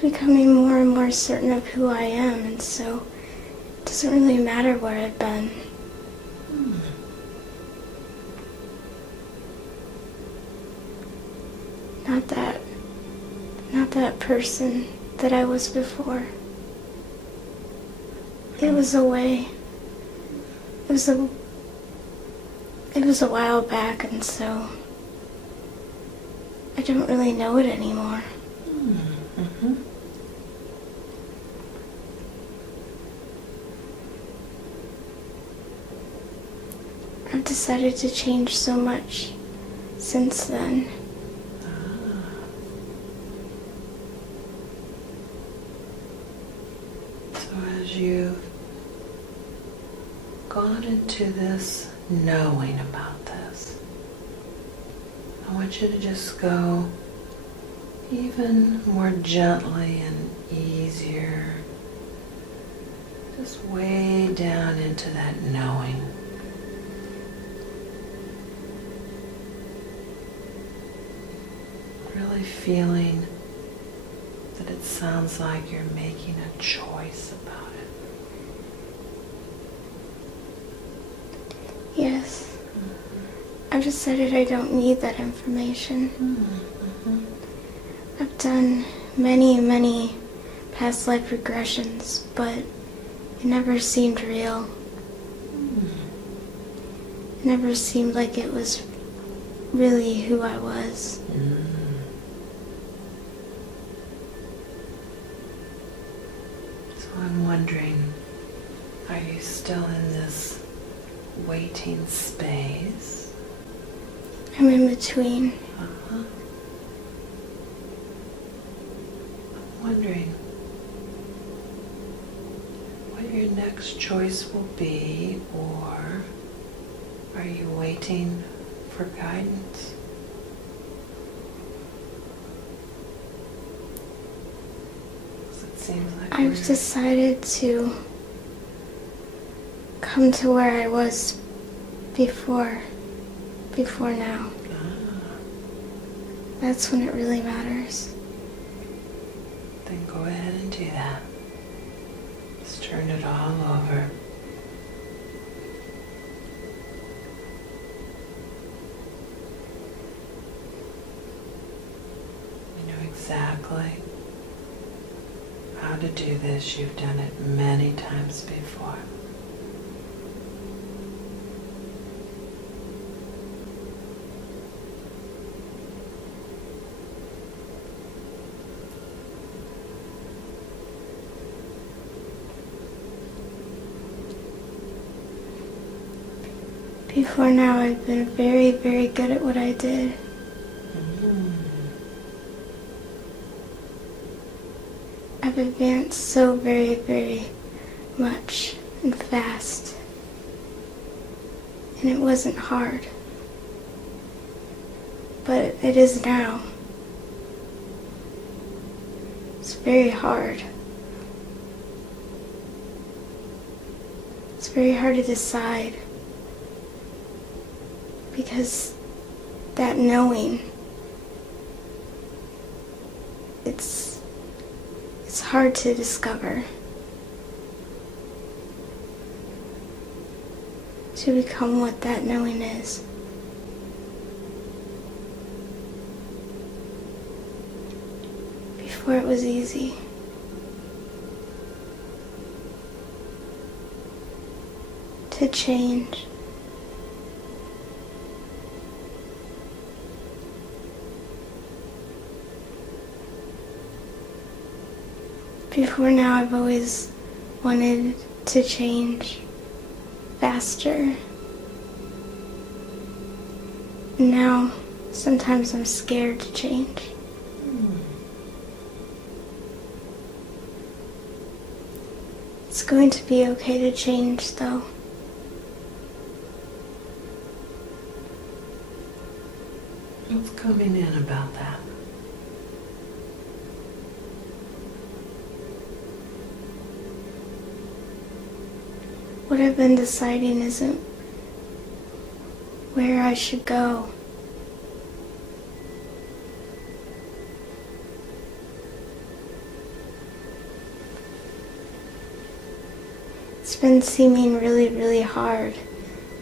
Becoming more and more certain of who I am, and so it doesn't really matter where I've been. Not that person that I was before. It was a way. It was a while back, and so I don't really know it anymore. Mm-hmm. I've decided to change so much since then. So as you've gone into this knowing about this, I want you to just go even more gently and easier, just way down into that knowing. Really feeling that it sounds like you're making a choice about it. Yes. I've decided I don't need that information. Mm-hmm. I've done many past life regressions, but it never seemed real. It never seemed like it was really who I was. So I'm wondering, are you still in this waiting space? I'm in between. I'm wondering what your next choice will be, or are you waiting for guidance? It seems like I've decided to come to where I was before now. That's when it really matters. Then go ahead and do that. Just turn it all over. You know exactly how to do this. You've done it many times before. Before now, I've been very good at what I did. I've advanced so very much and fast. And it wasn't hard. But it is now. It's very hard. It's very hard to decide. Because that knowing, it's hard to discover. To become what that knowing is. Before it was easy. To change. Before now, I've always wanted to change faster. Now, sometimes I'm scared to change. It's going to be okay to change, though. What's coming in about that? What I've been deciding isn't where I should go. It's been seeming really, really hard,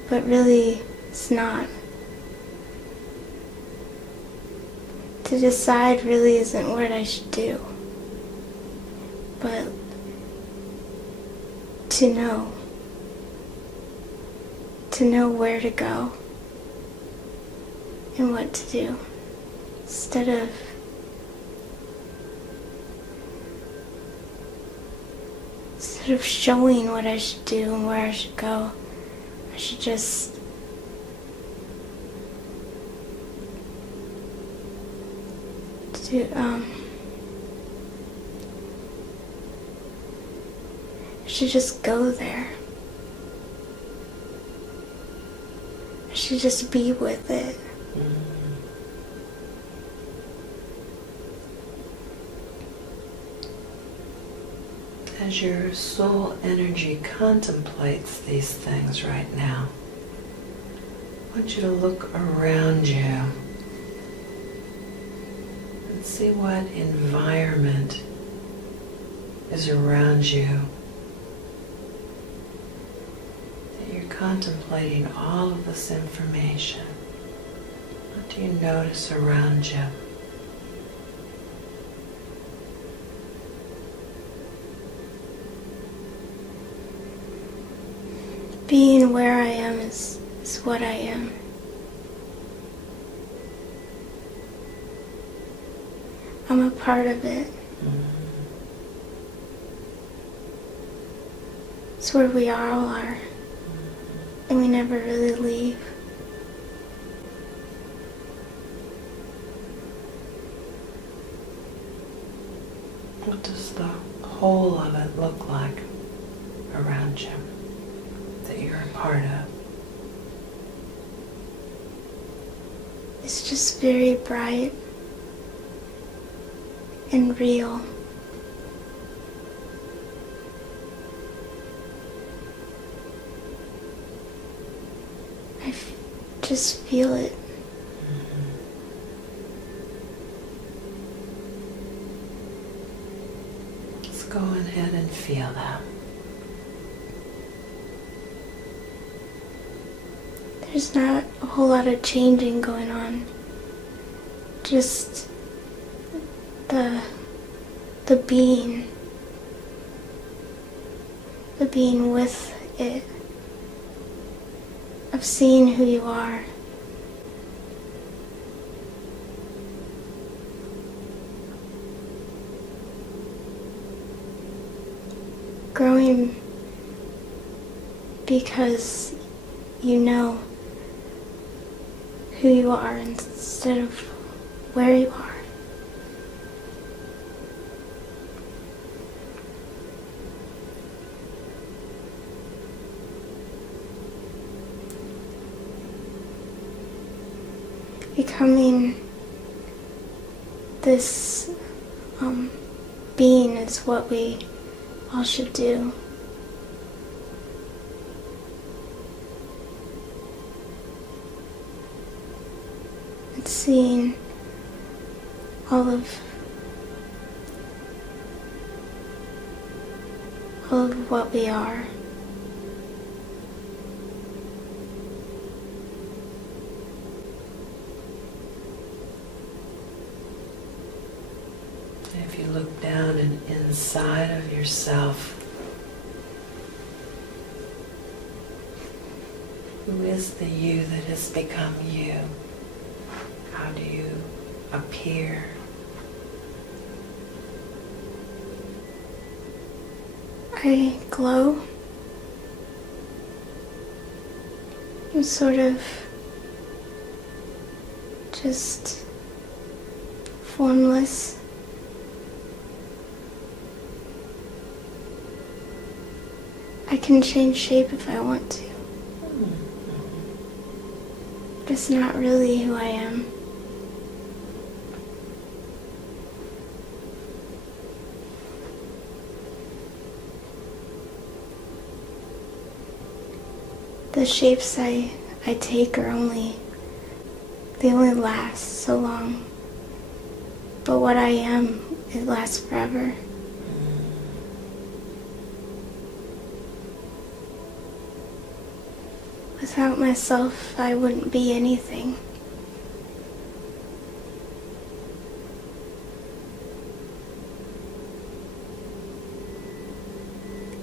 but really it's not. To decide really isn't what I should do, but to know where to go and what to do, instead of showing what I should do and where I should go. I should just I should just go there. I should just be with it. As your soul energy contemplates these things right now, I want you to look around you and see what environment is around you that you're contemplating all of this information. What do you notice around you? Being where I am is what I am. I'm a part of it. It's where we all are. And we never really leave. What does the whole of it look like around you that you're a part of? It's just very bright and real. I just feel it. Let's go ahead and feel that. There's not a whole lot of changing going on. Just the being. The being with it. Of seeing who you are. Growing because you know who you are instead of where you are. Becoming this being is what we all should do. And seeing all of what we are. If you look down and inside of yourself, who is the you that has become you? How do you appear? I glow. I'm sort of just formless. I can change shape if I want to. It's not really who I am. The shapes I take are they only last so long. But what I am, it lasts forever. Without myself, I wouldn't be anything.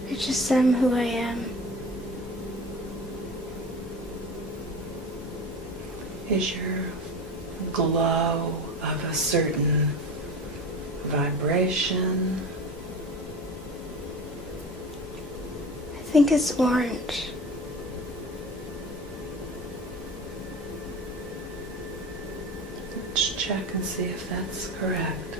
I just am who I am. Is your glow of a certain vibration? I think it's orange. Let's check and see if that's correct.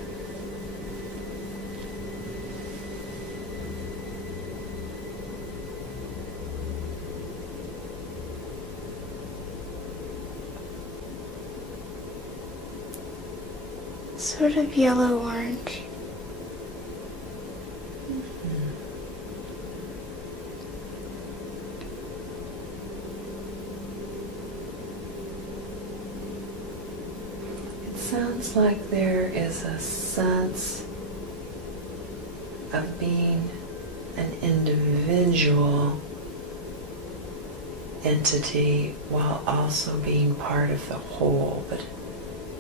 Sort of yellow-orange. It sounds like there is a sense of being an individual entity while also being part of the whole, but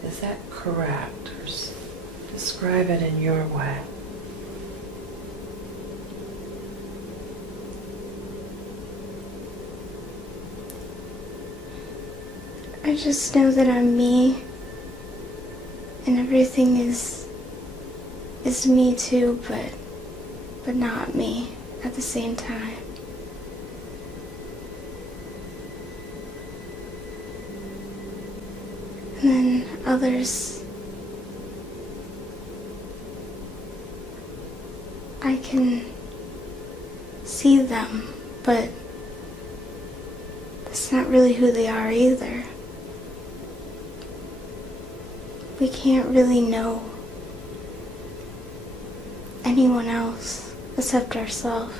is that correct? Or describe it in your way. I just know that I'm me, and everything is me too, but not me at the same time. And then others, I can see them, but that's not really who they are either. We can't really know anyone else except ourselves.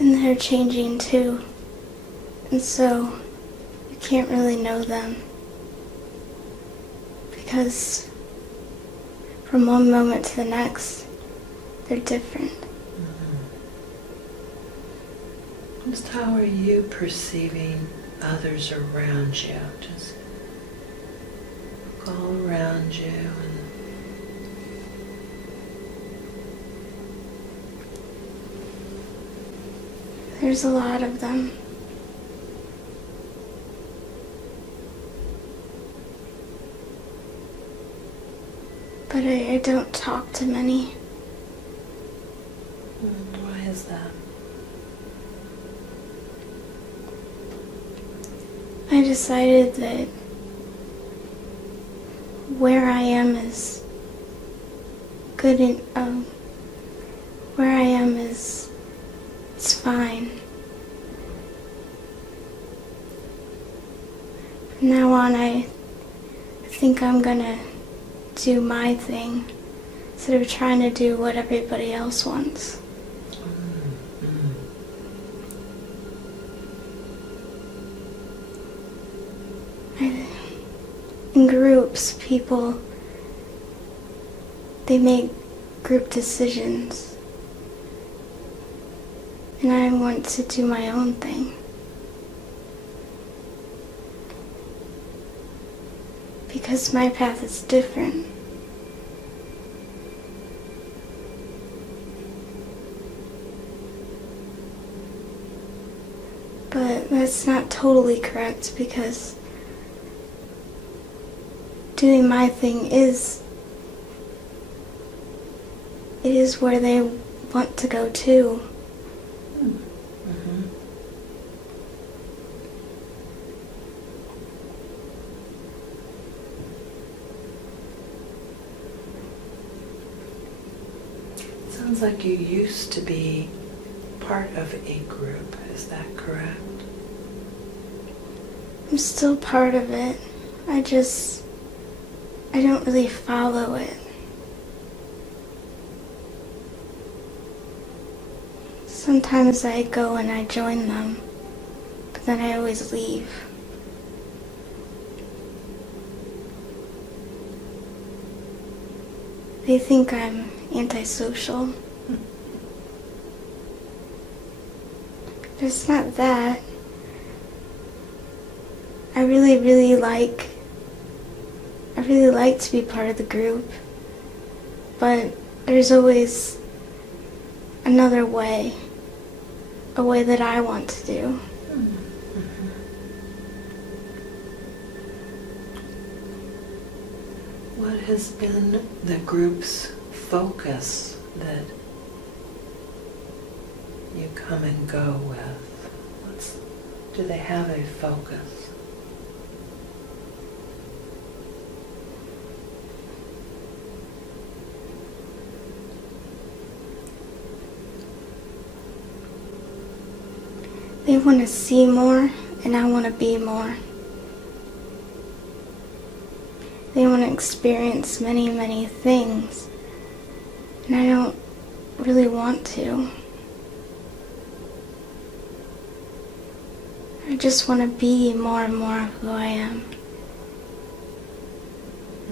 And they're changing too, and so you can't really know them, because from one moment to the next, they're different. Just how are you perceiving others around you? Just look all around you and there's a lot of them. But I don't talk to many. Why is that? I decided that where I am is good and where I am is it's fine. From now on, I think I'm gonna do my thing instead of trying to do what everybody else wants. In groups, people, they make group decisions, and I want to do my own thing. Because my path is different. But that's not totally correct, because doing my thing is where they want to go too. sounds like you used to be part of a group. Is that correct? I'm still part of it. I don't really follow it. Sometimes I go and I join them, but then I always leave. They think I'm antisocial. But it's not that. I really like to be part of the group, but there's always another way, a way that I want to do. What has been the group's focus that you come and go with? Do they have a focus? They want to see more, and I want to be more. They want to experience many, many things, and I don't really want to. I just want to be more and more of who I am.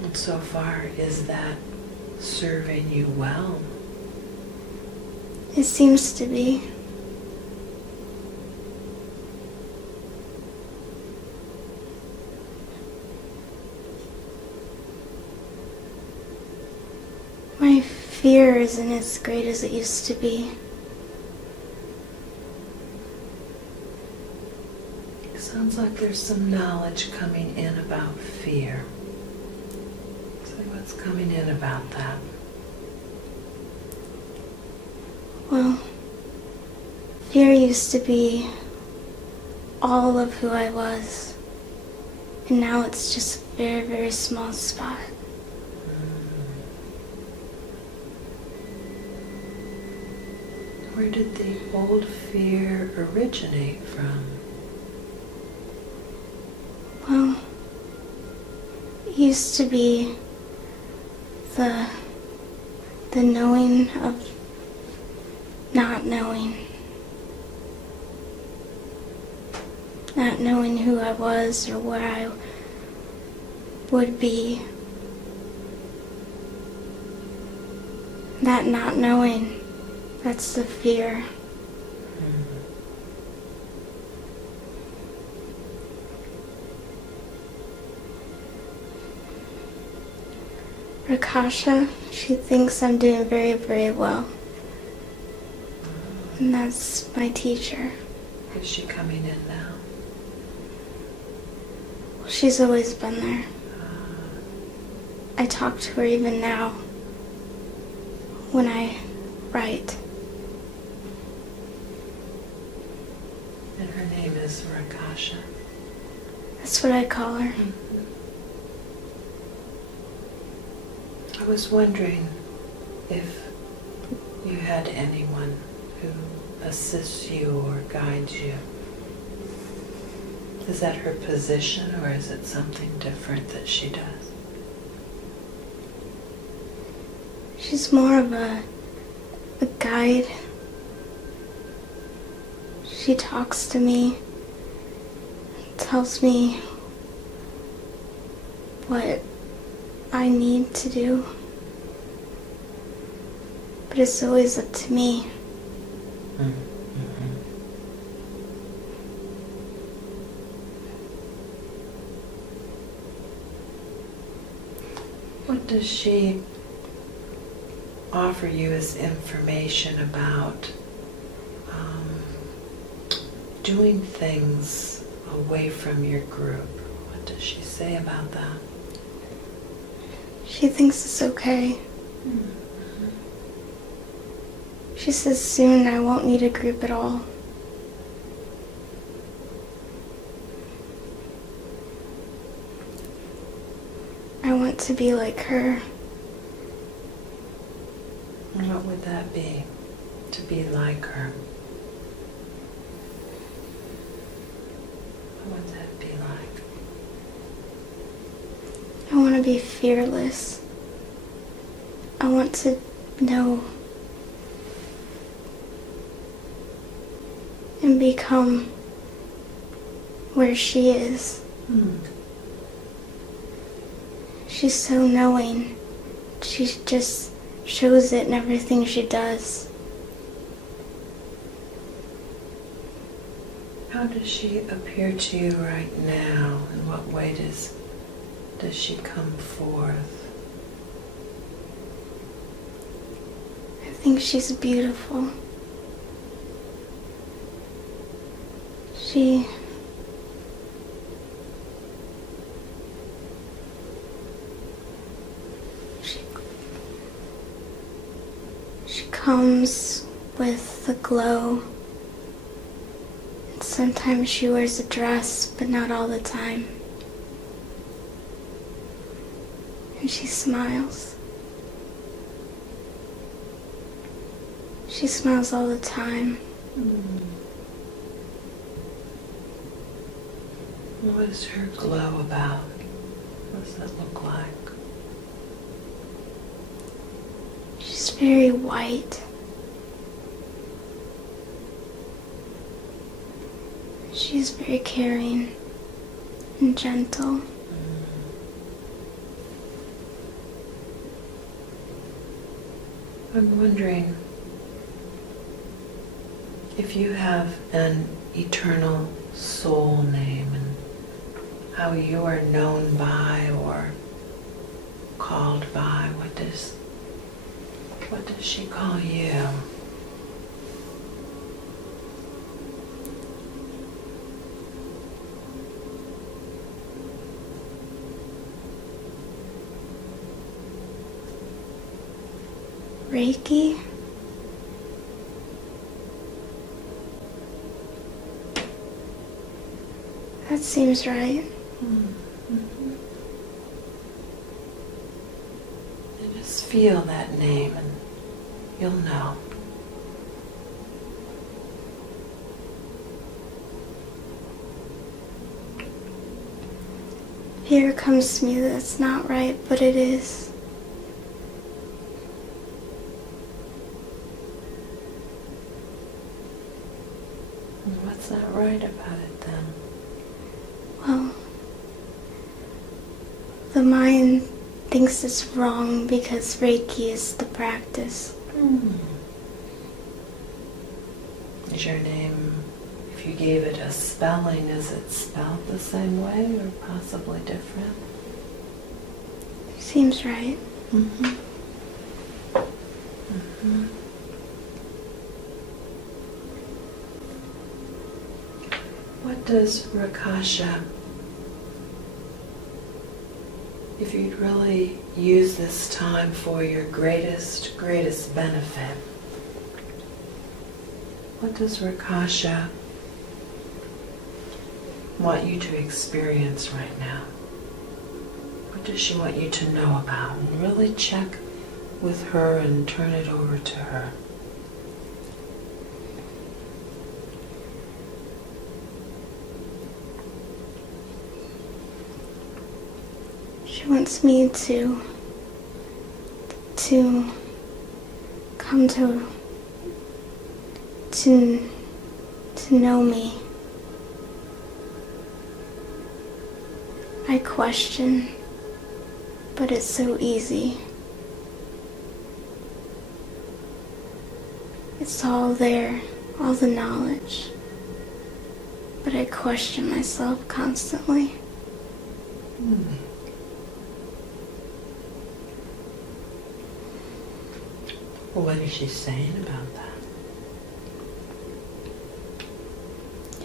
And so far, is that serving you well? It seems to be. My fear isn't as great as it used to be. It sounds like there's some knowledge coming in about fear. So what's coming in about that? Well, fear used to be all of who I was, and now it's just a very, very small spot. Where did the old fear originate from? Well, it used to be the knowing of not knowing. Not knowing who I was or where I would be. That not knowing. That's the fear. Rakasha, she thinks I'm doing very, very well. And that's my teacher. Is she coming in now? Well, she's always been there. I talk to her even now when I write. And her name is Rakasha. That's what I call her. I was wondering if you had anyone who assists you or guides you. Is that her position, or is it something different that she does? She's more of a guide. She talks to me, tells me what I need to do, but it's always up to me. What does she offer you as information about doing things away from your group? What does she say about that? She thinks it's okay. She says soon I won't need a group at all. I want to be like her. And what would that be, to be like her? What would that be like? I want to be fearless. I want to know and become where she is. She's so knowing. She just shows it in everything she does. How does she appear to you right now? In what way does she come forth? I think she's beautiful. She comes with the glow. And sometimes she wears a dress, but not all the time. And she smiles. She smiles all the time. What is her glow about? What does that look like? She's very white. She's very caring and gentle. I'm wondering if you have an eternal soul name and how you are known by or called by. What does she call you? Reiki. That seems right. Mm-hmm. And just feel that name and you'll know. Fear comes to me that it's not right, but it is. And what's not right about it then? Well, the mind thinks it's wrong because Reiki is the practice. Is your name, if you gave it a spelling, is it spelled the same way or possibly different? Seems right. Mm-hmm. Mm-hmm. What does Rakasha, if you'd really use this time for your greatest benefit, what does Rakasha want you to experience right now? What does she want you to know about? And really check with her and turn it over to her. She wants me to come to know me. I question, but it's so easy. It's all there, all the knowledge. But I question myself constantly. Well, what is she saying about that?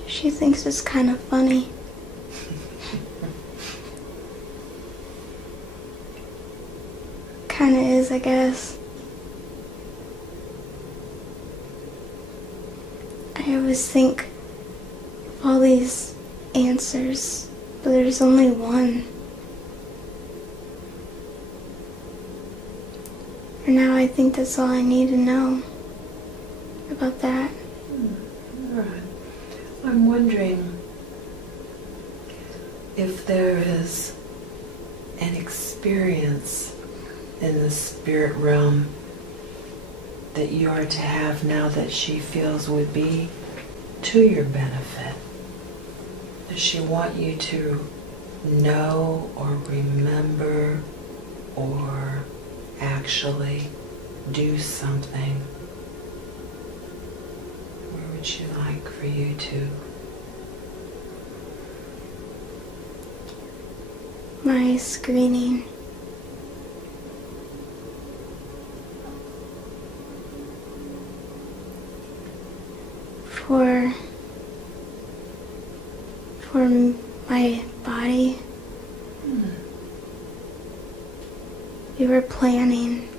She thinks it's kind of funny. Kind of is, I guess. I always think of all these answers, but there's only one. For now, I think that's all I need to know about that. All right. I'm wondering if there is an experience in the spirit realm that you are to have now that she feels would be to your benefit. Does she want you to know or remember or actually do something? Where would she like for you to? My screening. For my body. We were planning.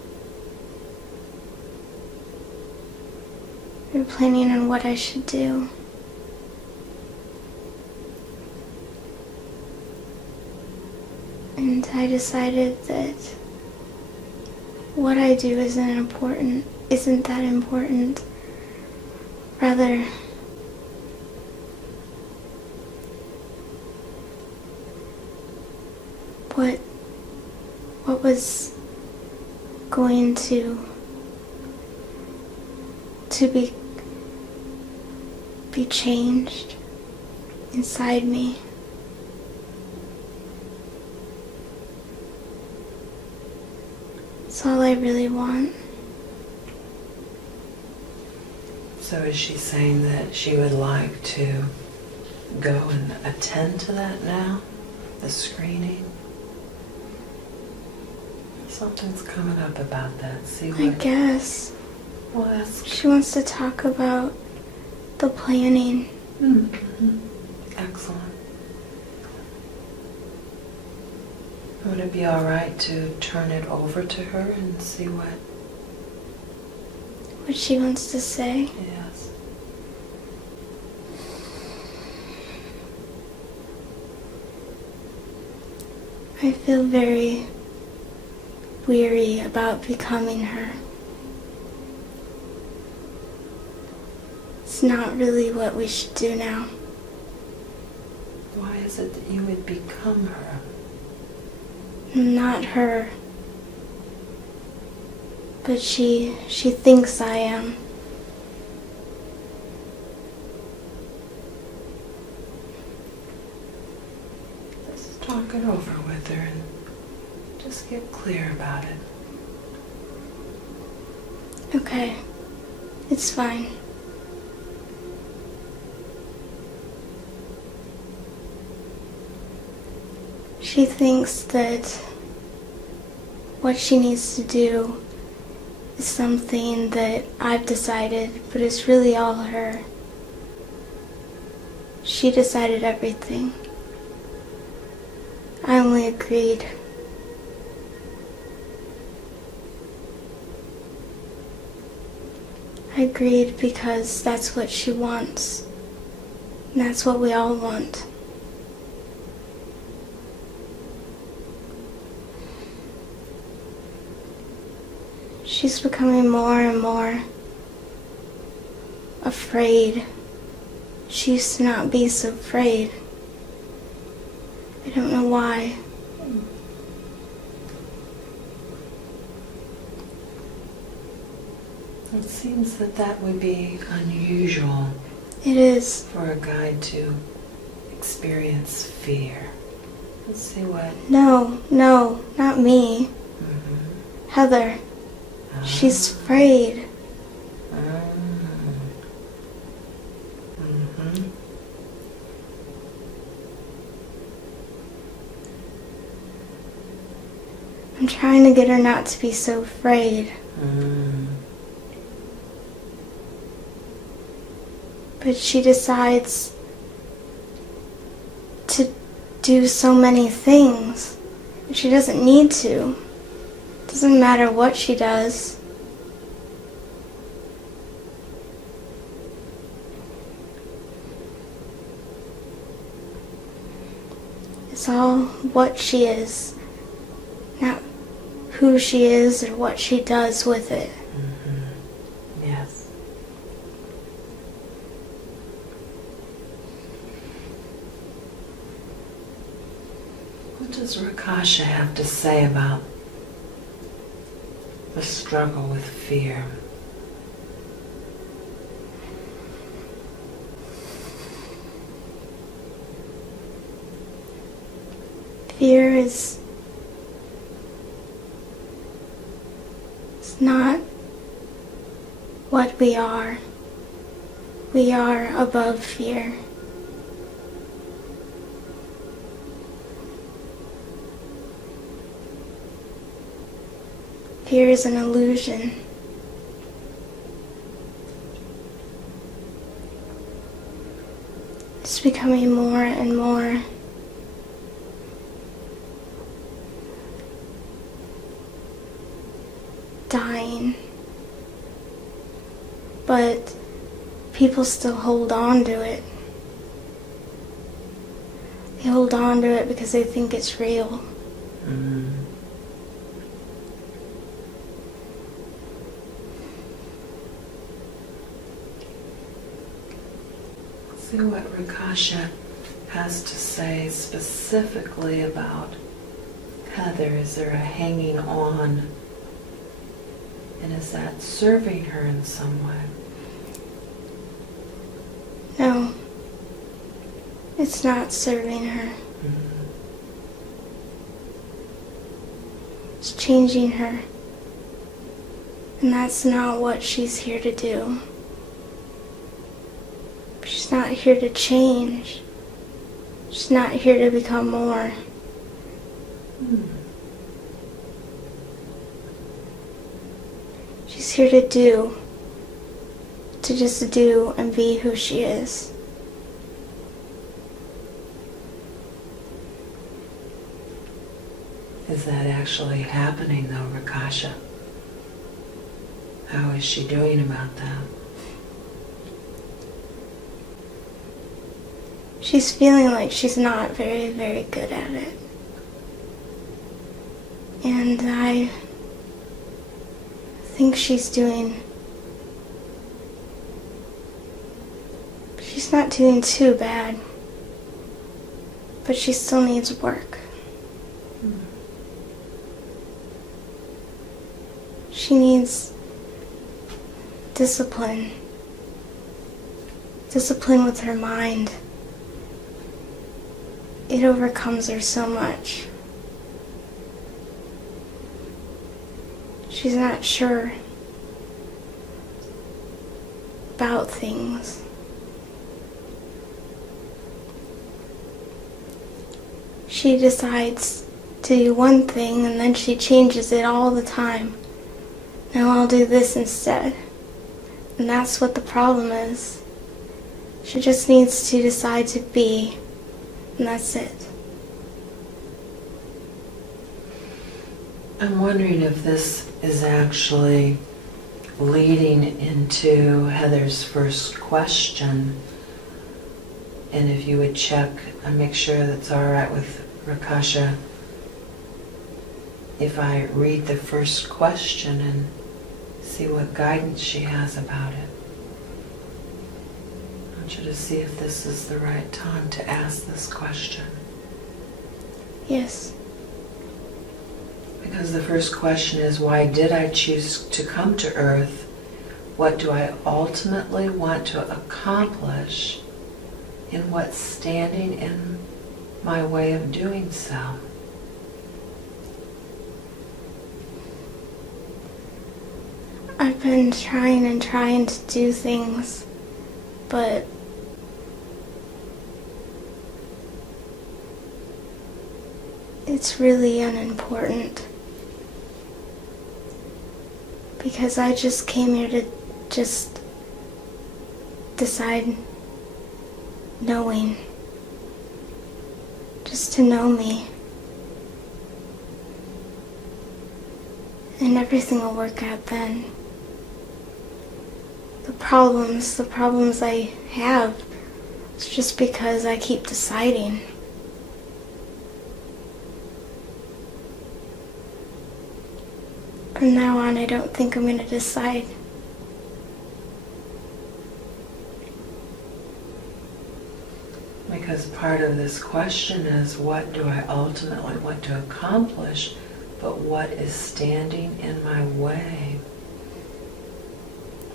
We were planning on what I should do. And I decided that what I do isn't that important. Rather, what was going to be changed inside me. It's all I really want. So is she saying that she would like to go and attend to that now? The screening? Something's coming up about that. See what? I guess. Well, that's... She wants to talk about the planning. Mm-hmm. Excellent. Would it be all right to turn it over to her and see what she wants to say? Yes. I feel very weary about becoming her. It's not really what we should do now. Why is it that you would become her? I'm not her. But she thinks I am. Just talk it over with her and just get clear about it. Okay. It's fine. She thinks that what she needs to do is something that I've decided, but it's really all her. She decided everything. I only agreed. I agreed because that's what she wants. And that's what we all want. She's becoming more and more afraid. She used to not be so afraid. I don't know why. It seems that that would be unusual. It is. For a guide to experience fear. Let's see what... No, not me. Mm-hmm. Heather. She's afraid. Mm-hmm. I'm trying to get her not to be so afraid. But she decides to do so many things. She doesn't need to. Doesn't matter what she does. It's all what she is, not who she is or what she does with it. Mm-hmm. Yes. What does Rakasha have to say about the struggle with fear? Fear is not what we are. We are above fear. Fear is an illusion. It's becoming more and more dying, but people still hold on to it. They hold on to it because they think it's real. Mm. See what Rakasha has to say specifically about Heather. Is there a hanging on? And is that serving her in some way? No, it's not serving her. Mm-hmm. It's changing her. And that's not what she's here to do. She's not here to change. She's not here to become more. Mm. She's here to do. To just do and be who she is. Is that actually happening though, Rakasha? How is she doing about that? She's feeling like she's not very, very good at it. And I think she's not doing too bad. But she still needs work. Mm. She needs discipline. Discipline with her mind. It overcomes her so much. She's not sure about things. She decides to do one thing and then she changes it all the time. Now I'll do this instead. And that's what the problem is. She just needs to decide to be, and that's it. I'm wondering if this is actually leading into Heather's first question. And if you would check and make sure that's all right with Rakasha, if I read the first question and see what guidance she has about it. I want you to see if this is the right time to ask this question. Yes. Because the first question is, why did I choose to come to Earth? What do I ultimately want to accomplish? And what's standing in my way of doing so? I've been trying to do things, but it's really unimportant. Because I just came here to just decide knowing. Just to know me. And everything will work out then. The problems I have, it's just because I keep deciding. From now on, I don't think I'm going to decide. Because part of this question is, what do I ultimately want to accomplish, but what is standing in my way?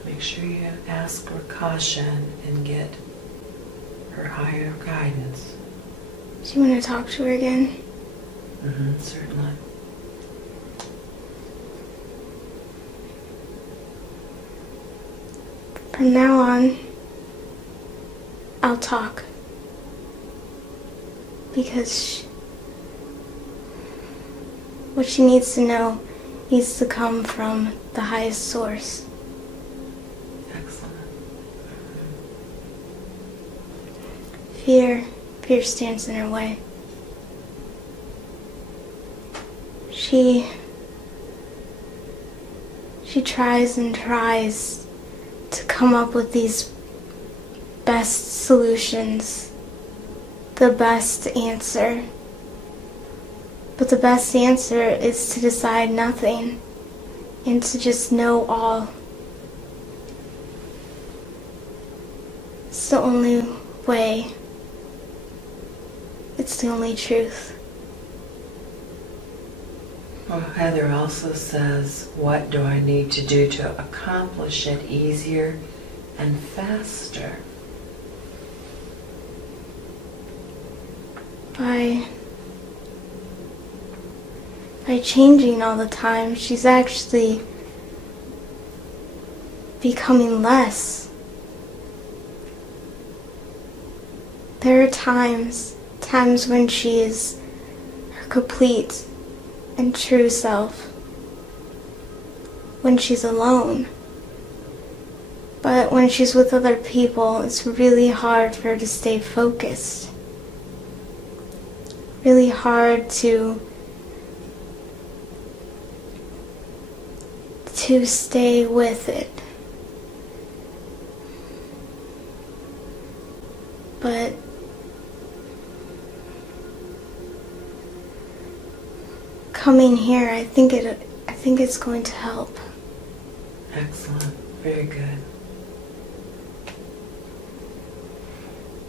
Make sure you ask for caution and get her higher guidance. Do you want to talk to her again? Certainly. From now on, I'll talk. Because what she needs to know needs to come from the highest source. Excellent. Fear stands in her way. She tries and tries to come up with these best solutions, the best answer. But the best answer is to decide nothing and to just know all. It's the only way. It's the only truth. Well, Heather also says, what do I need to do to accomplish it easier and faster? By changing all the time, she's actually becoming less. There are times when she is her complete and true self, when she's alone. But when she's with other people, it's really hard for her to stay focused. Really hard to stay with it. But coming here, I think it's going to help. Excellent. Very good.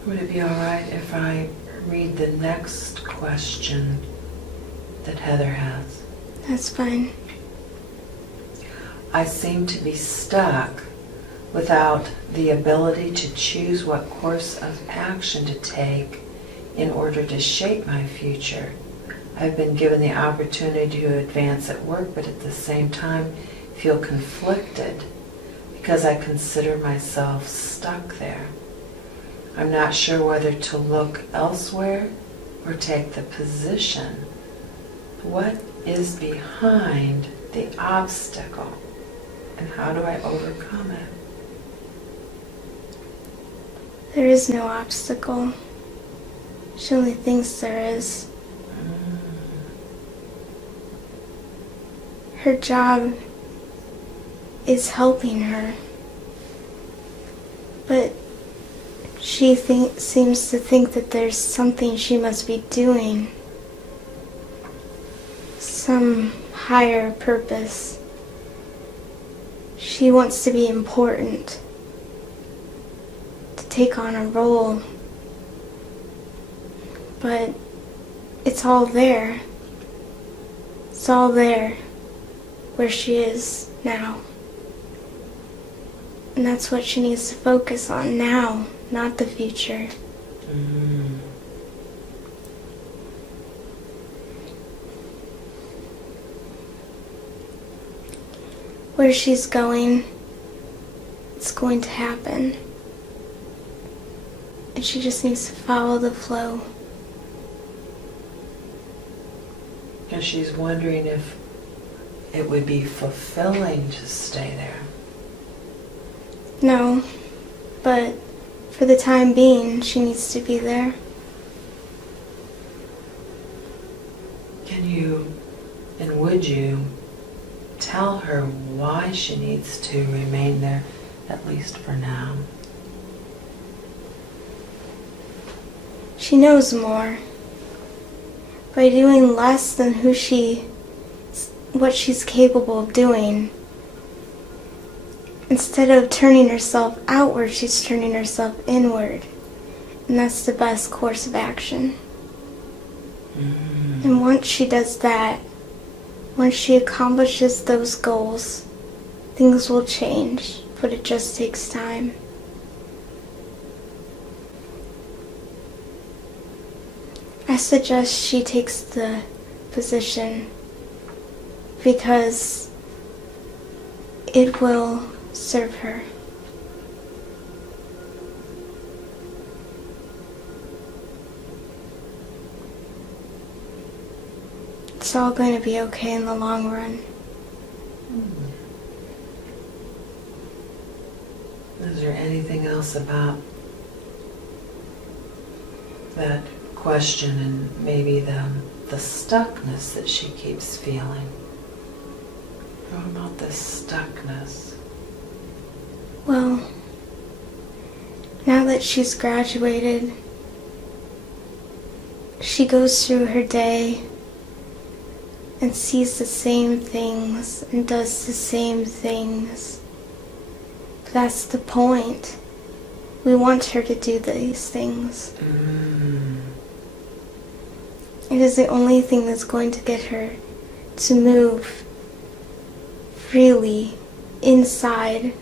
Would it be all right if I read the next question that Heather has? That's fine. I seem to be stuck without the ability to choose what course of action to take in order to shape my future. I've been given the opportunity to advance at work, but at the same time feel conflicted because I consider myself stuck there. I'm not sure whether to look elsewhere or take the position. What is behind the obstacle, and how do I overcome it? There is no obstacle. She only thinks there is. Her job is helping her, but she seems to think that there's something she must be doing, some higher purpose. She wants to be important, to take on a role, but it's all there. It's all there where she is now. And that's what she needs to focus on now, not the future. Where she's going, it's going to happen. And she just needs to follow the flow. And she's wondering if it would be fulfilling to stay there. No, but for the time being, she needs to be there. Can you, and would you, tell her why she needs to remain there, at least for now? She knows more. By doing less than who she what she's capable of doing. Instead of turning herself outward, she's turning herself inward. And that's the best course of action. And once she does that, once she accomplishes those goals, things will change, but it just takes time. I suggest she takes the position because it will serve her. It's all going to be okay in the long run. Is there anything else about that question and maybe the stuckness that she keeps feeling? What about this stuckness? Well, now that she's graduated, she goes through her day and sees the same things and does the same things. But that's the point. We want her to do these things. It is the only thing that's going to get her to move freely inside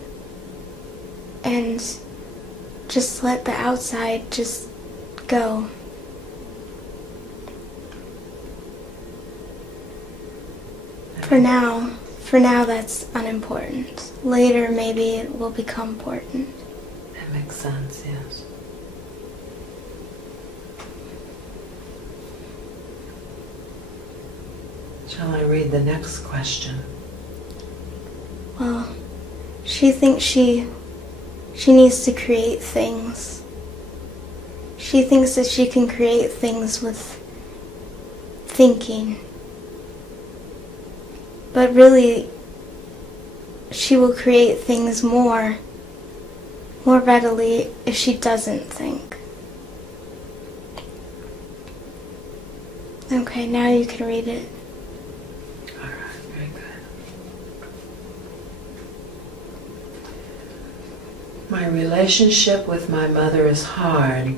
and just let the outside just go. For now that's unimportant. Later maybe it will become important. That makes sense, yes. Shall I read the next question? Well, she thinks she needs to create things. She thinks that she can create things with thinking. But really, she will create things more readily if she doesn't think. Okay, now you can read it. All right, very good. My relationship with my mother is hard.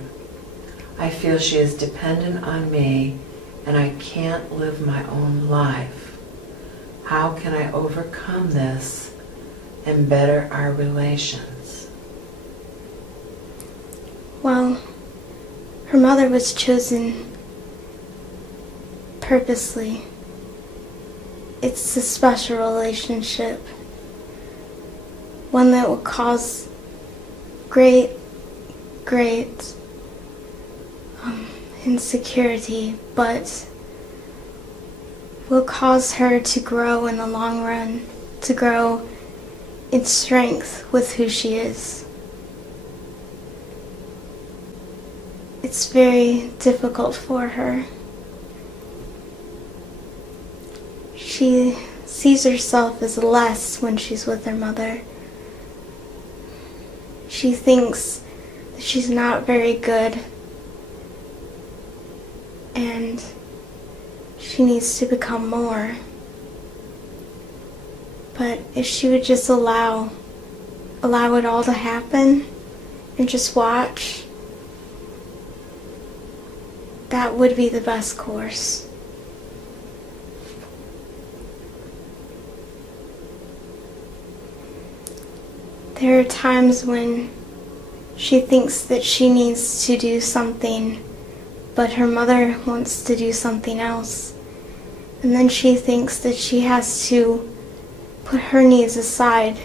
I feel she is dependent on me and I can't live my own life. How can I overcome this and better our relations? Well, her mother was chosen purposely. It's a special relationship. One that will cause great insecurity, but will cause her to grow in the long run, to grow in strength with who she is. It's very difficult for her. She sees herself as less when she's with her mother. She thinks that she's not very good and she needs to become more. But if she would just allow it all to happen and just watch, that would be the best course. There are times when she thinks that she needs to do something, but her mother wants to do something else. And then she thinks that she has to put her needs aside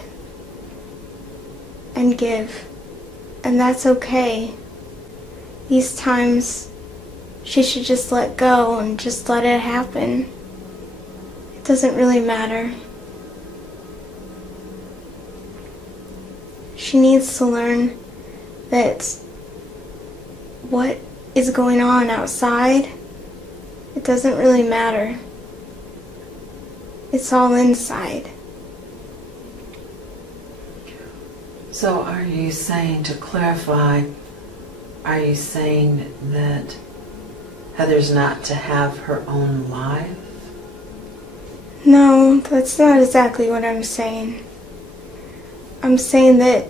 and give. And that's okay. These times, she should just let go and just let it happen. It doesn't really matter. She needs to learn that what is going on outside, it doesn't really matter. It's all inside. So are you saying, to clarify, are you saying that Heather's not to have her own life? No, that's not exactly what I'm saying. I'm saying that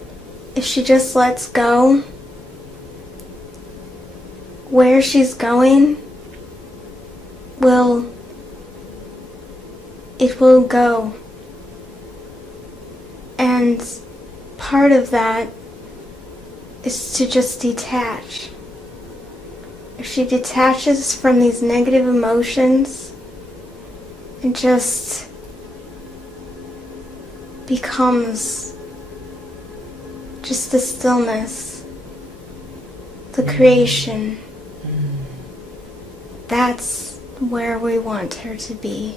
if she just lets go, where she's going will go. And part of that is to just detach. If she detaches from these negative emotions and just becomes just the stillness, the creation, that's where we want her to be.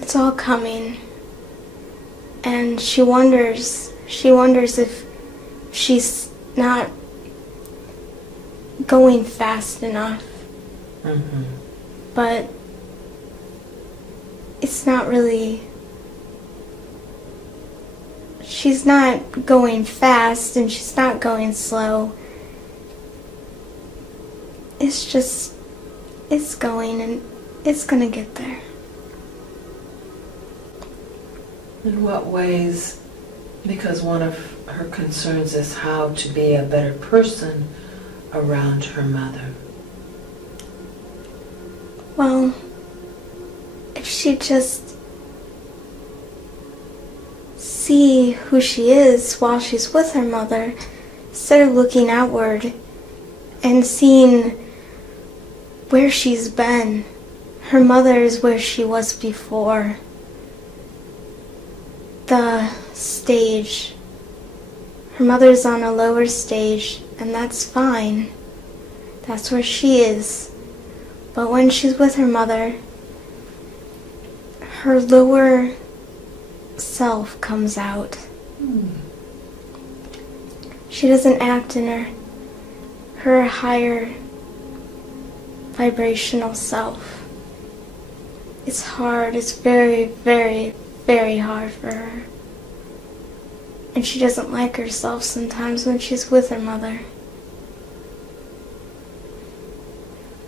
It's all coming. And she wonders if she's not going fast enough. But it's not really, she's not going fast and she's not going slow. It's just, it's going and it's gonna get there. In what ways? Because one of her concerns is how to be a better person around her mother. Well, if she just see who she is while she's with her mother, instead of looking outward and seeing where she's been. Her mother is where she was before. The stage. Her mother's on a lower stage, and that's fine. That's where she is. But when she's with her mother, her lower self comes out. She doesn't act in her higher vibrational self. It's hard. It's very, very, very hard for her. And she doesn't like herself sometimes when she's with her mother.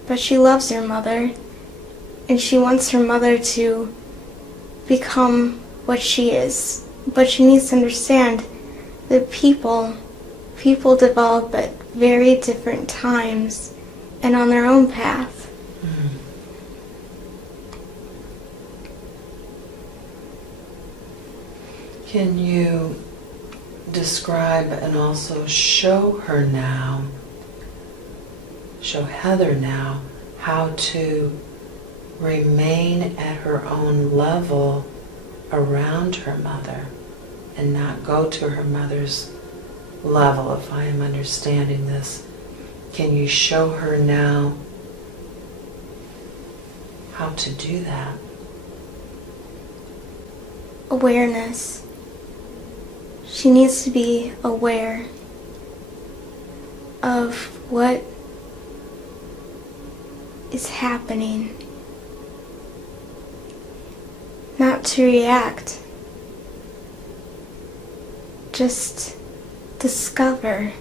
But she loves her mother, and she wants her mother to become what she is. But she needs to understand that people develop at very different times and on their own path. Can you describe and also show her now, show Heather now, how to remain at her own level around her mother and not go to her mother's level, if I am understanding this? Can you show her now how to do that? Awareness. She needs to be aware of what is happening. Not to react. Just discover.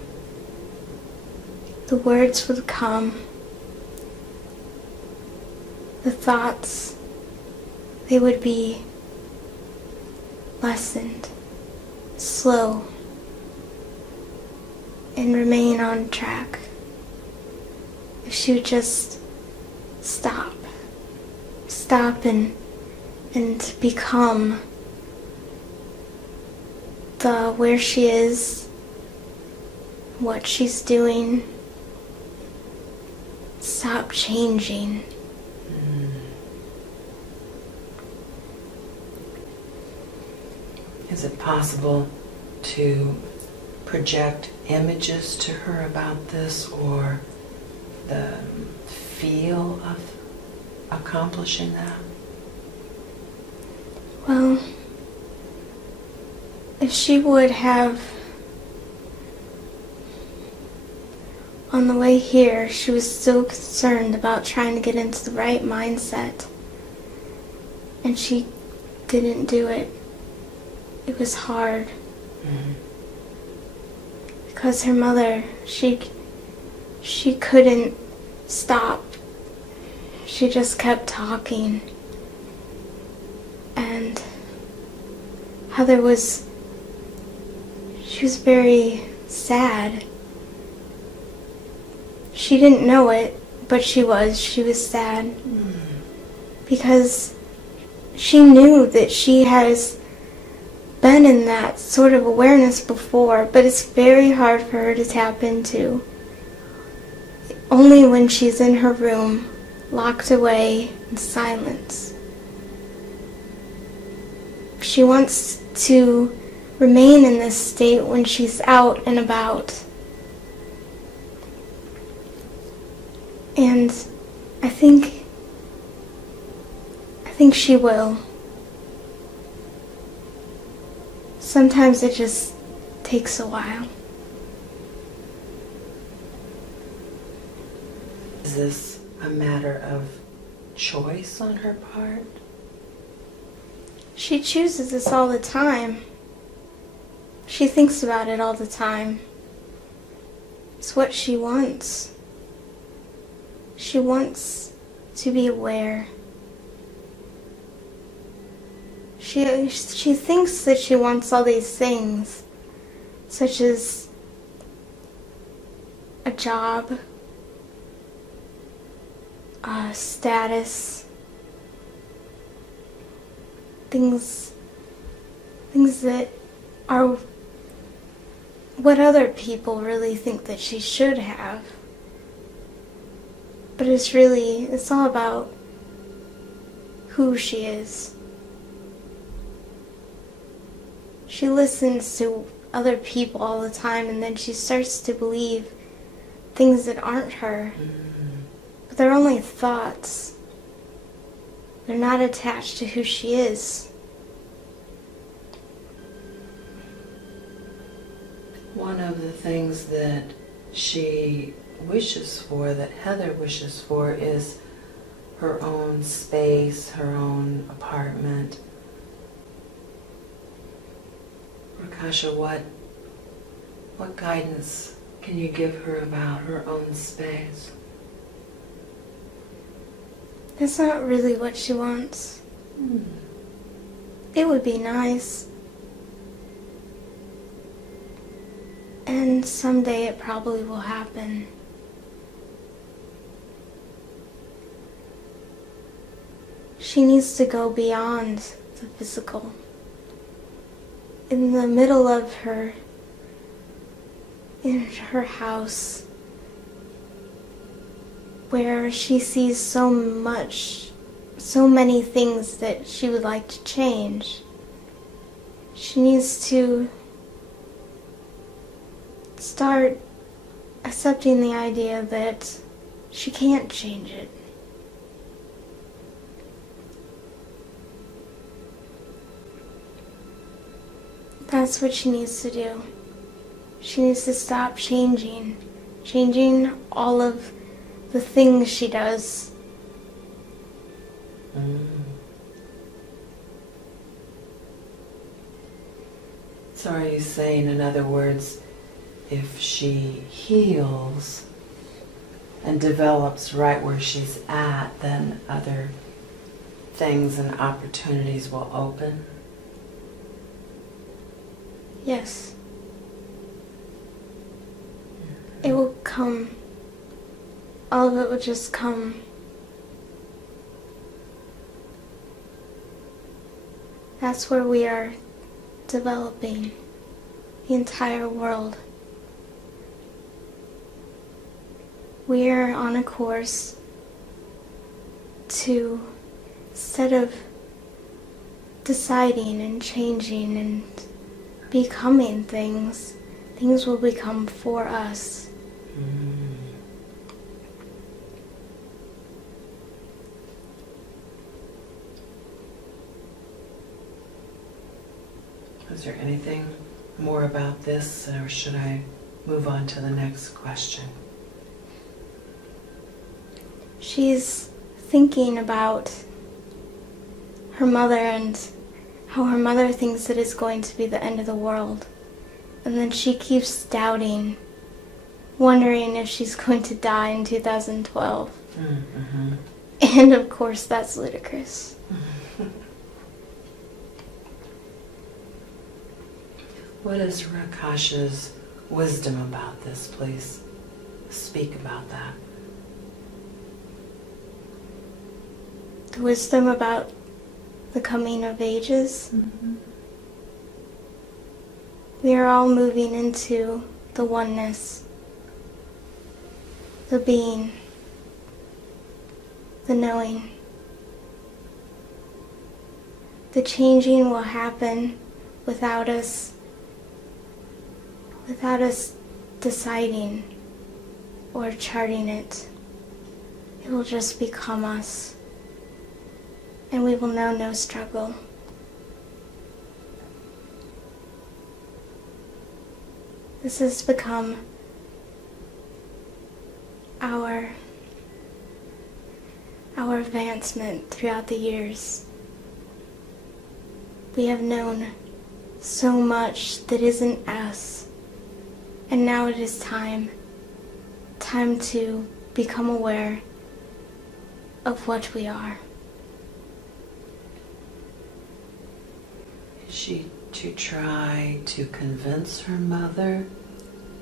The words would come. The thoughts, they would be lessened, slow, and remain on track. If she would just stop and become where she is, what she's doing, stop changing. Is it possible to project images to her about this, or the feel of accomplishing that? Well, if she would have, on the way here, she was so concerned about trying to get into the right mindset, and she didn't do it. It was hard. because her mother, she couldn't stop. She just kept talking. And Heather she was very sad. She didn't know it, but she was sad. Because she knew that she has been in that sort of awareness before, but it's very hard for her to tap into. Only when she's in her room, locked away in silence. She wants to remain in this state when she's out and about. And I think she will. Sometimes it just takes a while. Is this a matter of choice on her part? She chooses this all the time. She thinks about it all the time. It's what she wants. She wants to be aware. She thinks that she wants all these things, such as a job, status, things that are what other people really think that she should have. But it's all about who she is. She listens to other people all the time, and then she starts to believe things that aren't her. But they're only thoughts. They're not attached to who she is. One of the things that she wishes for, that Heather wishes for, is her own space, her own apartment. Rakasha, what guidance can you give her about her own space? That's not really what she wants. It would be nice. And someday it probably will happen. She needs to go beyond the physical. In the middle of in her house, where she sees so many things that she would like to change, she needs to start accepting the idea that she can't change it. That's what she needs to do. She needs to stop changing all of the things she does. So are you saying, in other words, if she heals and develops right where she's at, then other things and opportunities will open? Yes. It will come. All of it will just come. That's where we are developing the entire world. We are on a course to, instead of deciding and changing and becoming things will become for us. Is there anything more about this, or should I move on to the next question? She's thinking about her mother and how her mother thinks that it's going to be the end of the world. And then she keeps doubting, wondering if she's going to die in 2012. Mm-hmm. And of course, that's ludicrous. What is Rakasha's wisdom about this? Please speak about that. The wisdom about the coming of ages. Mm-hmm. We are all moving into the oneness, the being, the knowing. The changing will happen without us deciding or charting it. It will just become us, and we will know no struggle. This has become our advancement throughout the years. We have known so much that isn't us, and now it is time to become aware of what we are. Is she to try to convince her mother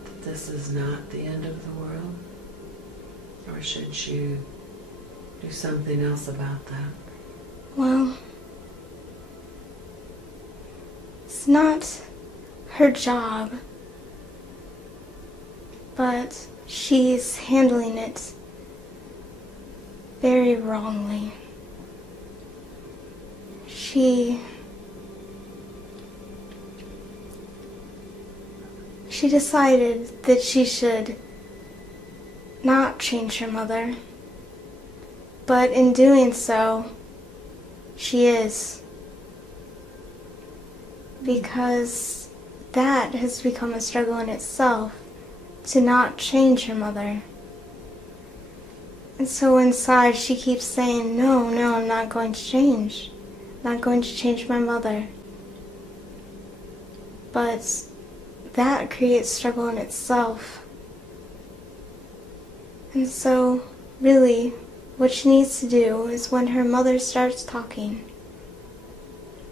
that this is not the end of the world? Or should she do something else about that? Well, it's not her job, but she's handling it very wrongly. She decided that she should not change her mother, but in doing so, she is. Because that has become a struggle in itself, to not change her mother. And so inside she keeps saying, no, I'm not going to change. I'm not going to change my mother. But that creates struggle in itself. And so, really, what she needs to do is when her mother starts talking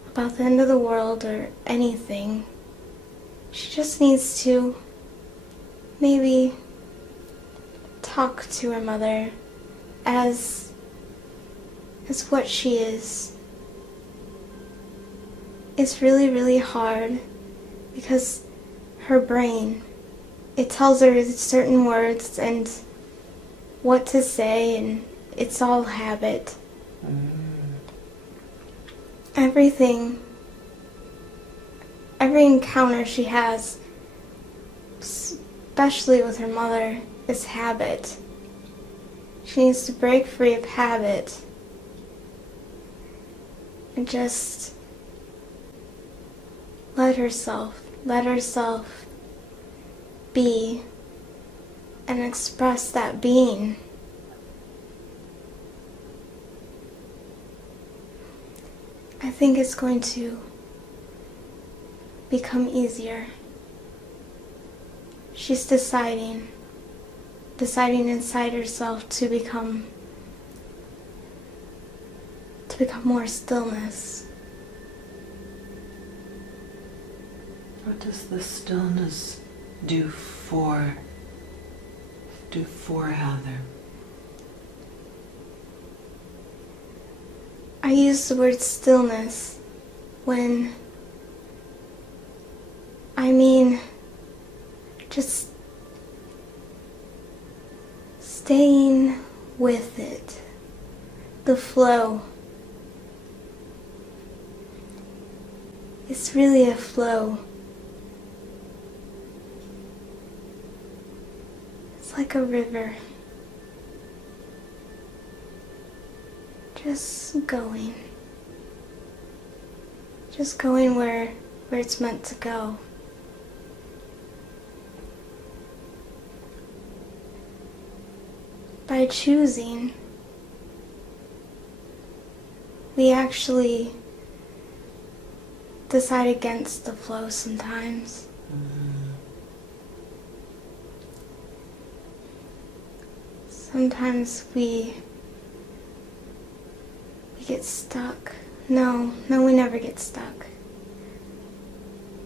about the end of the world or anything, she just needs to maybe talk to her mother as what she is. It's really, really hard because her brain, it tells her certain words and what to say, and it's all habit. Every encounter she has, especially with her mother, is habit. She needs to break free of habit and just let herself be and express that being. I think it's going to become easier. She's deciding inside herself to become more stillness. What does the stillness do for Heather? I use the word stillness when I mean just staying with it, the flow. It's really a flow. It's like a river. Just going where it's meant to go. By choosing, we actually decide against the flow sometimes. Mm. Sometimes we get stuck. No, we never get stuck.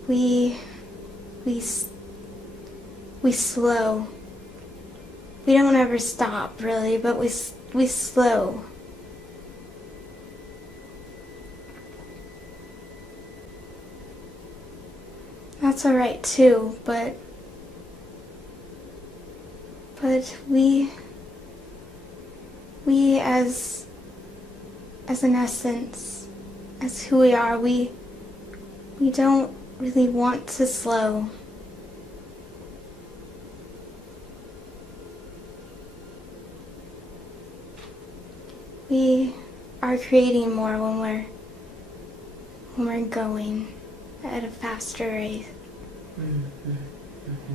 We slow. We don't ever stop, really, but we slow. That's all right too, but we as an essence, as who we are, we don't really want to slow. We are creating more when we're going at a faster rate. Mm-hmm. Mm-hmm.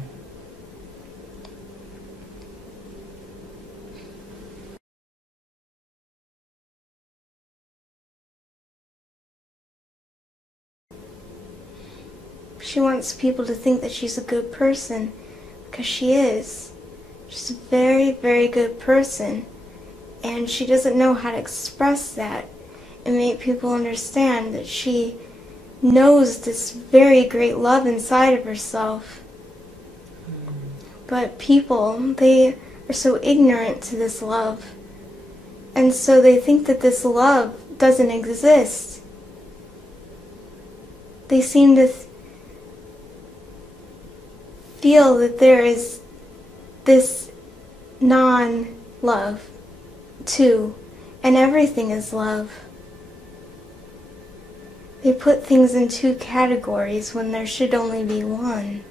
She wants people to think that she's a good person, because she is. She's a very, very good person, and she doesn't know how to express that and make people understand that she knows this very great love inside of herself. But people, they are so ignorant to this love, and so they think that this love doesn't exist. They seem to feel that there is this non-love too, and everything is love. They put things in two categories when there should only be one.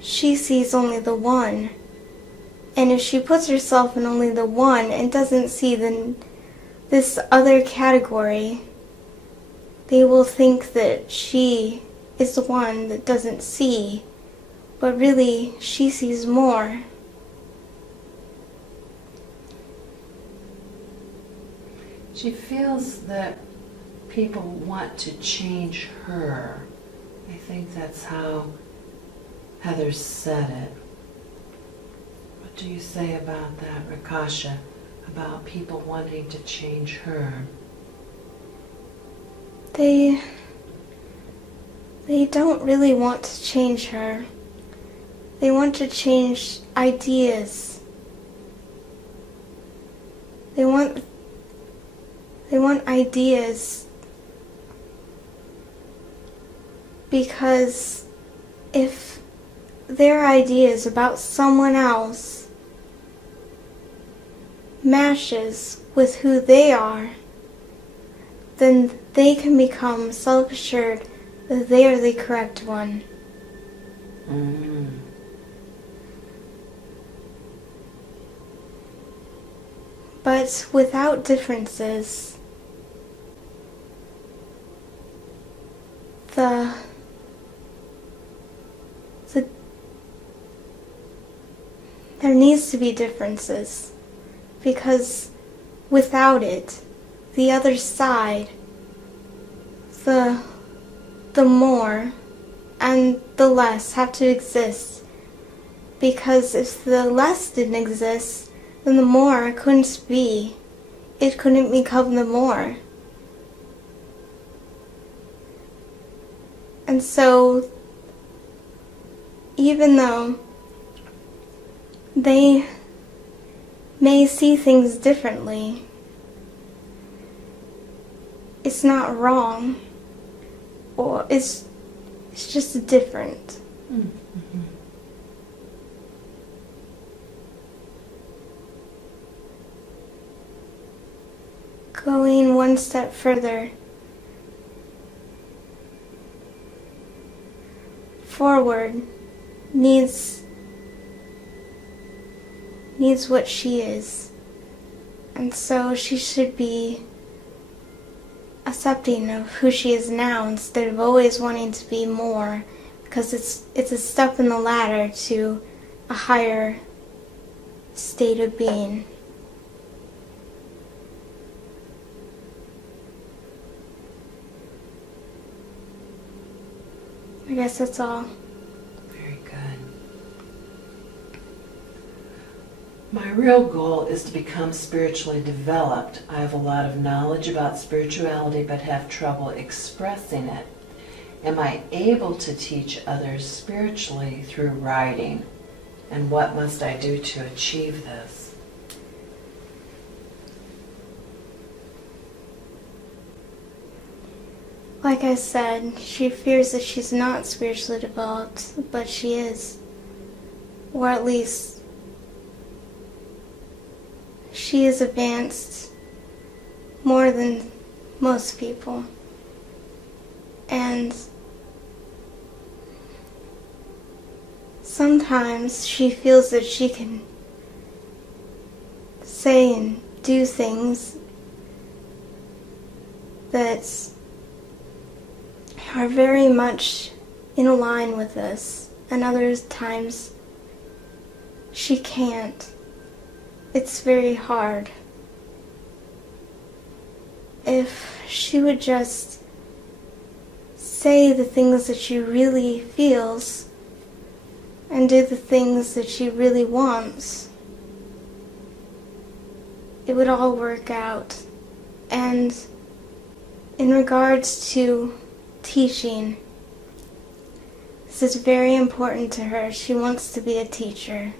She sees only the one, and if she puts herself in only the one and doesn't see this other category, they will think that she is the one that doesn't see, but really she sees more. She feels that people want to change her. I think that's how Heather said it. What do you say about that, Rakasha, about people wanting to change her? They don't really want to change her. They want to change ideas. They want ideas because if their ideas about someone else matches with who they are, then they can become self-assured that they are the correct one. Mm. But without differences, there needs to be differences, because without it, the other side, the more and the less have to exist, because if the less didn't exist, then the more couldn't be. It couldn't become the more. And so, even though they may see things differently, it's not wrong, or it's just different. Mm-hmm. Going one step further, forward needs what she is, and so she should be accepting of who she is now instead of always wanting to be more, because it's a step in the ladder to a higher state of being. I guess that's all. Very good. My real goal is to become spiritually developed. I have a lot of knowledge about spirituality but have trouble expressing it. Am I able to teach others spiritually through writing? And what must I do to achieve this? Like I said, she fears that she's not spiritually developed, but she is. Or at least, she is advanced more than most people. And sometimes she feels that she can say and do things that are very much in line with this, and other times she can't. It's very hard. If she would just say the things that she really feels and do the things that she really wants, it would all work out. And in regards to teaching, this is very important to her. She wants to be a teacher.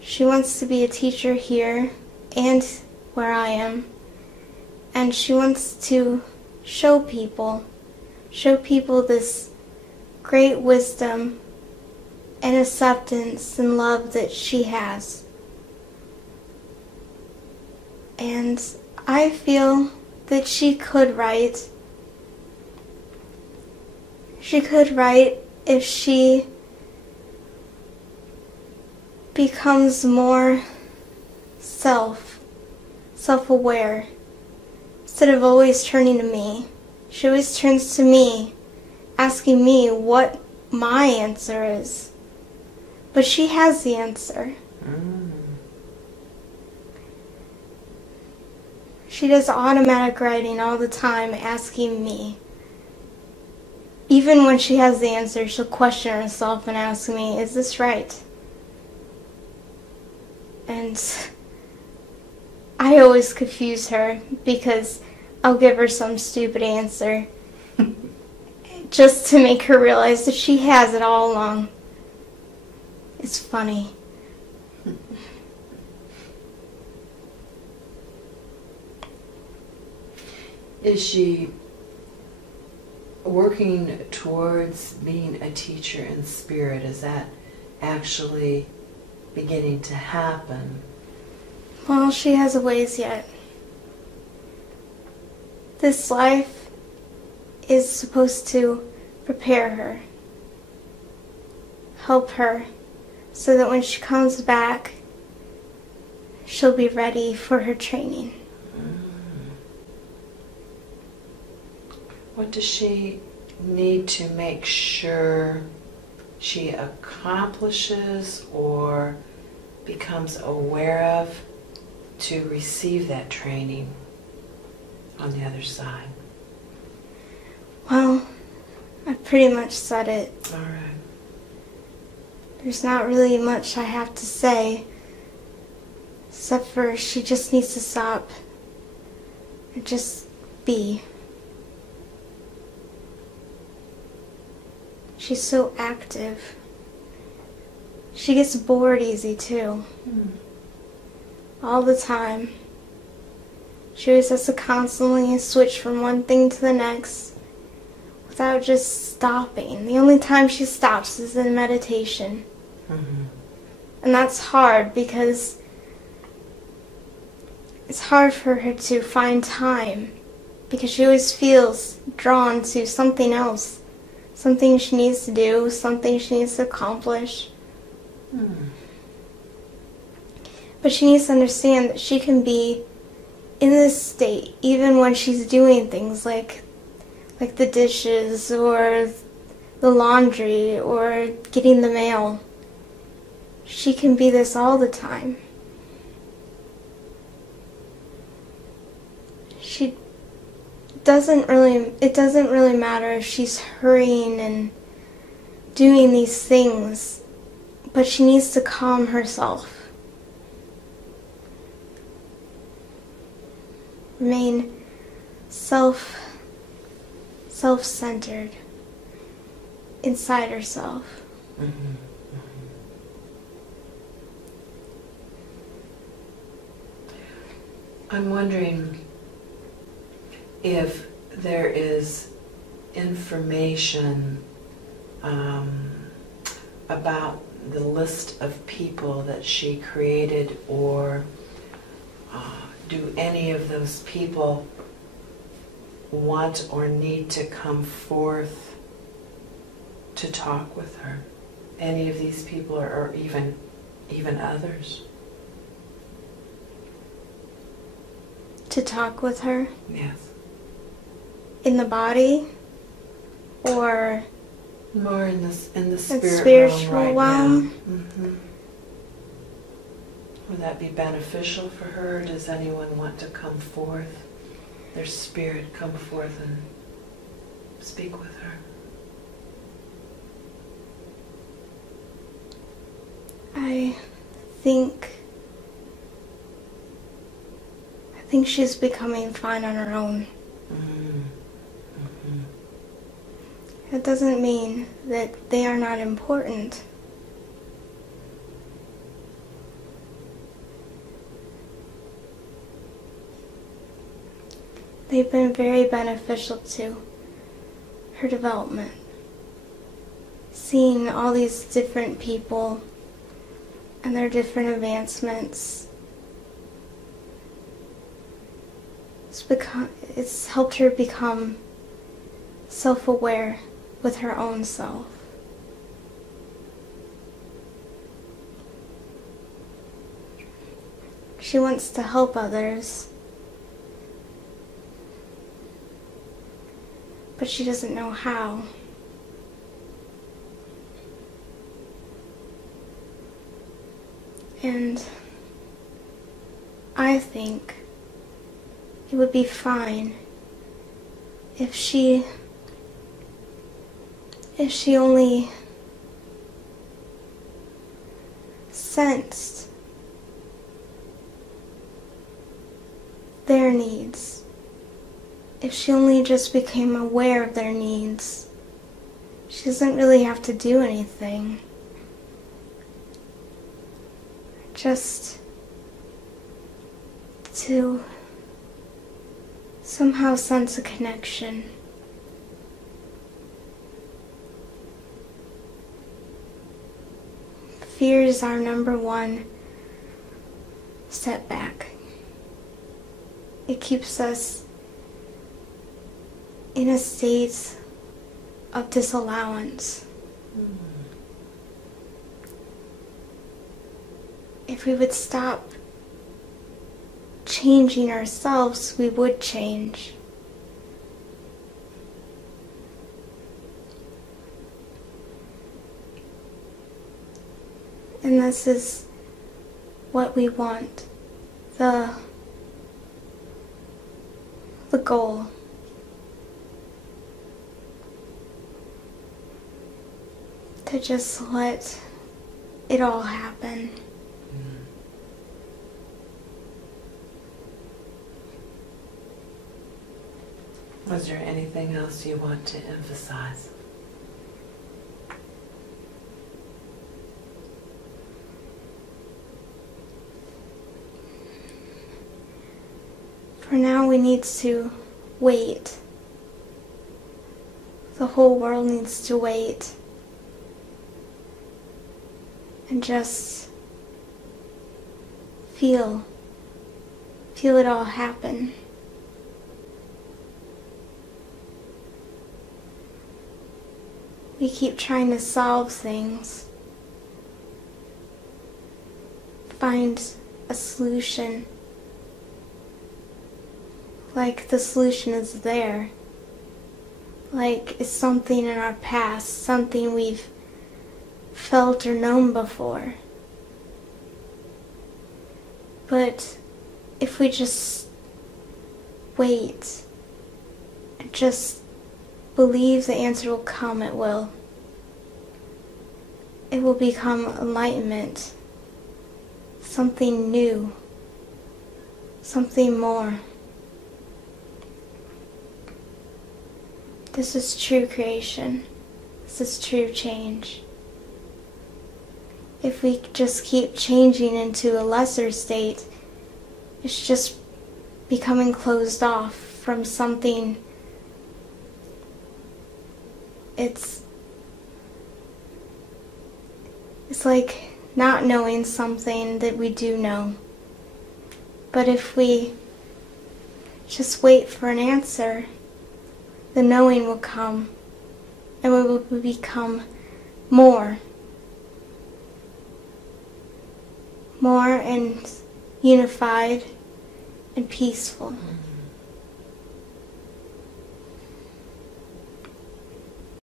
She wants to be a teacher here and where I am. And she wants to show people this great wisdom and acceptance and love that she has. And I feel that she could write. She could write if she becomes more self-aware. Instead of always turning to me, she always turns to me, asking me what my answer is. But she has the answer. She does automatic writing all the time, asking me. Even when she has the answer, she'll question herself and ask me, is this right? And I always confuse her because I'll give her some stupid answer just to make her realize that she has it all along. It's funny. Is she working towards being a teacher in spirit? Is that actually beginning to happen? Well, she has a ways yet. This life is supposed to prepare her, help her, so that when she comes back, she'll be ready for her training. What does she need to make sure she accomplishes or becomes aware of to receive that training on the other side? Well, I pretty much said it. All right. There's not really much I have to say, except for she just needs to stop and just be. She's so active. She gets bored easy too. All the time. She always has to constantly switch from one thing to the next without just stopping. The only time she stops is in meditation. And that's hard because it's hard for her to find time because she always feels drawn to something else. Something she needs to do, something she needs to accomplish. But she needs to understand that she can be in this state even when she's doing things like the dishes or the laundry or getting the mail. She can be this all the time. It doesn't really matter if she's hurrying and doing these things, but she needs to calm herself. Remain self-centered inside herself. Mm-hmm. Mm-hmm. I'm wondering if there is information about the list of people that she created, or do any of those people want or need to come forth to talk with her? Any of these people, or even others? To talk with her? Yes. In the body? Or more in the spiritual realm right realm? now. Mm-hmm. Would that be beneficial for her? Does anyone want to come forth, their spirit come forth and speak with her? I think she's becoming fine on her own. Mm-hmm. Mm-hmm. It doesn't mean that they are not important. They've been very beneficial to her development. Seeing all these different people and their different advancements, it's helped her become self-aware with her own self. She wants to help others, but she doesn't know how. And I think it would be fine if she only sensed their needs. If she only just became aware of their needs. She doesn't really have to do anything. Just to somehow sense a connection. Fear is our number one setback. It keeps us in a state of disallowance. If we would stop changing ourselves, we would change. And this is what we want, the goal. To just let it all happen. Was there anything else you want to emphasize? For now, we need to wait. The whole world needs to wait. And just feel it all happen. We keep trying to solve things, find a solution, like the solution is there, like it's something in our past, something we've felt or known before. But if we just wait and just believe the answer will come, it will. it will become enlightenment, something new, something more. This is true creation. This is true change. If we just keep changing into a lesser state, it's just becoming closed off from something. It's like not knowing something that we do know. But if we just wait for an answer, the knowing will come, and we will become more and unified and peaceful.